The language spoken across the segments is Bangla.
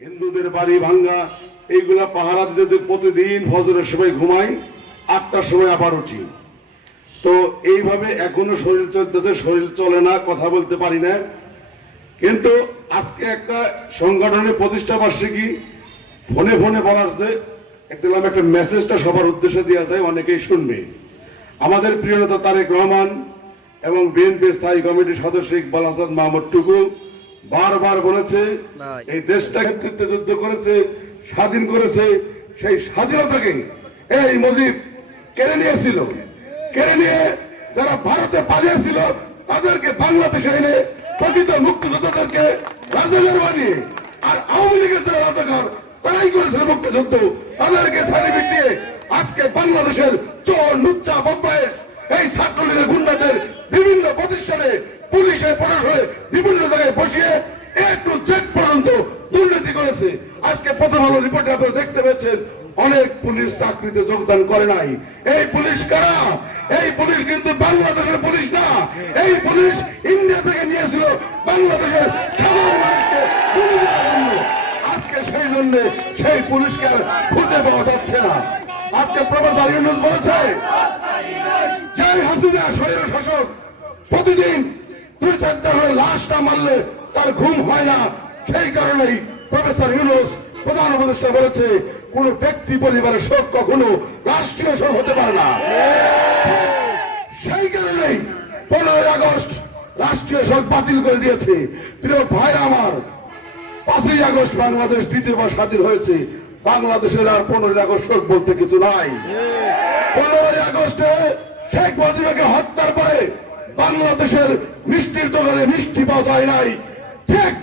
হিন্দুদের বাড়ি ভাঙ্গা এইগুলা পাহারা দিতে প্রতিদিন ফজরের সময় ঘুমাই, 8টার সময় আবার উঠি। তো এইভাবে এখনো শরীর চলতেছে, শরীর চলে না, কথা বলতে পারি না। কিন্তু আজকে একটা সংগঠনের প্রতিষ্ঠা বার্ষিকী, ফোনে ফোনে বলার যে একটা মেসেজটা সবার উদ্দেশ্যে দেওয়া যায়, অনেকেই শুনবে। আমাদের প্রিয় নেতা তারেক রহমান এবং বিএনপির স্থায়ী কমিটির সদস্য ইকবাল হাসান মাহমুদ টুকু বারবার বলেছে এই দেশটা নেতৃত্বে যুদ্ধ করেছে, স্বাধীন করেছে। সেই স্বাধীনতাকে এই মুজিব কেড়ে নিয়েছিল, কেড়ে নিয়ে যারা ভারতে পালিয়েছিল তাদেরকে বাংলাদেশে এনে প্রকৃত মুক্তিযোদ্ধাদেরকে রাজাকার বানিয়ে, আর আওয়ামী লীগের যারা রাজাকার তারাই করেছিল মুক্তিযুদ্ধ, তাদেরকে সার্টিফিকেট দিয়ে আজকে বাংলাদেশের চোর লুচ্চা বম্বাইয়ের এই ছাত্রলীগের গুন্ডাদের বিভিন্ন প্রতিষ্ঠানে পুলিশে প্রশাসনে বিভিন্ন জায়গায় বসিয়ে A to Z পর্যন্ত দুর্নীতি করেছে। আজকে প্রথম আলো রিপোর্টে আপনারা দেখতে পেয়েছেন অনেক পুলিশ চাকরিতে যোগদান করে নাই। এই পুলিশ কারা? এই পুলিশ কিন্তু বাংলাদেশের পুলিশ না, এই পুলিশ ইন্ডিয়া থেকে নিয়েছিল বাংলাদেশের সাধারণ মানুষকে গুলি দেওয়ার জন্য। আজকে সেই জন্য সেই পুলিশকে আর খুঁজে পাওয়া যাচ্ছে না। আজকে প্রফেসর ইউনূস বলেছে যে হাসিনা স্বৈর শাসক প্রতিদিন 2-4টা হয়ে লাশটা মারলে তার ঘুম হয় না। সেই কারণেই প্রফেসর ইউনূস প্রধান উপদেষ্টা বলেছে কোন ব্যক্তি পরিবারের শোক কখনো রাষ্ট্রীয় শোক হতে পারে না। সেই কারণেই 15 আগস্ট রাষ্ট্রীয় শোক বাতিল করে দিয়েছে। প্রিয় ভাই আমার, 5ই আগস্ট বাংলাদেশ দ্বিতীয়বার স্বাধীন হয়েছে। বাংলাদেশের আর 15 আগস্ট শোক বলতে কিছু নাই। 15 আগস্টে শেখ মুজিবকে হত্যার পরে বাংলাদেশের মিষ্টির দোকানে মিষ্টি পাওয়া যায় নাই। ঠিক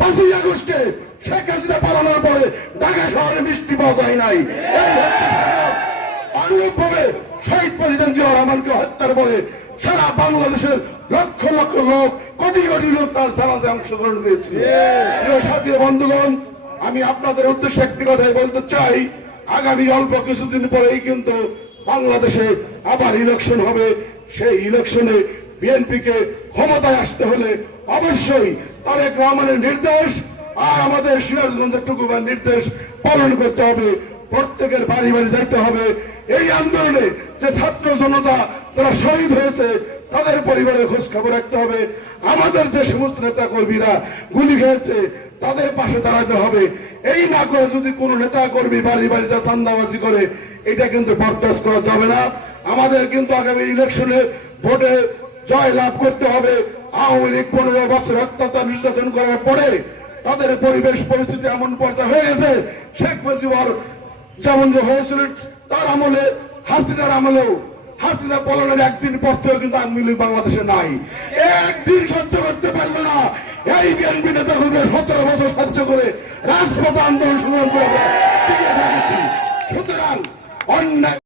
5ই আগস্টে শেখ হাসিনা পালানোর পরে ঢাকা শহরে মিষ্টি পাওয়া যায় নাই। অনুরূপভাবে শহীদ প্রেসিডেন্ট জিয়াউর রহমানকে হত্যার পরে সারা বাংলাদেশের লক্ষ লক্ষ লোক, কোটি কোটি লোক তার জানাজায় অংশগ্রহণ করেছে। প্রিয় সাথী বন্ধুগণ, আমি আপনাদের উদ্দেশ্যে একটি কথাই বলতে চাই, আগামী অল্প কিছুদিন পরেই কিন্তু বাংলাদেশে আবার ইলেকশন হবে। সেই ইলেকশনে বিএনপিকে ক্ষমতায় আসতে হলে অবশ্যই তারেক রহমানের নির্দেশ আর আমাদের সিরাজগঞ্জের টুকুবার নির্দেশ পালন করতে হবে। প্রত্যেকের বাড়ি বাড়ি যাইতে হবে। এই আন্দোলনে যে ছাত্র জনতা যারা শহীদ হয়েছে তাদের পরিবারের খোঁজ খবর রাখতে হবে। আমাদের যে সমস্ত নেতা কর্মীরা গুলি খেয়েছে তাদের পাশে দাঁড়াতে হবে। এই না করে যদি কোন নেতা কর্মী বাড়ি বাড়ি যা চাঁদাবাজি করে, এটা কিন্তু বরদাস্ত করা যাবে না। আমাদের কিন্তু আগামী ইলেকশনে ভোটে জয় লাভ করতে হবে। আওয়ামী লীগ 15 বছর অত্যাচার নির্যাতন করার পরে তাদের পরিবেশ পরিস্থিতি এমন পর্যায়ে হয়ে গেছে, শেখ মুজিবর যেমন যে হয়েছিল তার আমলে, হাসিনার আমলেও, হাসিনা পলানোর একদিন পর থেকেও কিন্তু আওয়ামী লীগ বাংলাদেশে নাই। একদিন সহ্য করতে পারলো না এই বিএনপি নেতা কর্মীরা 17 বছর সহ্য করে রাজপথে আন্দোলন সংগ্রাম করে টিকে থাকেছি। সুতরাং অন্যায়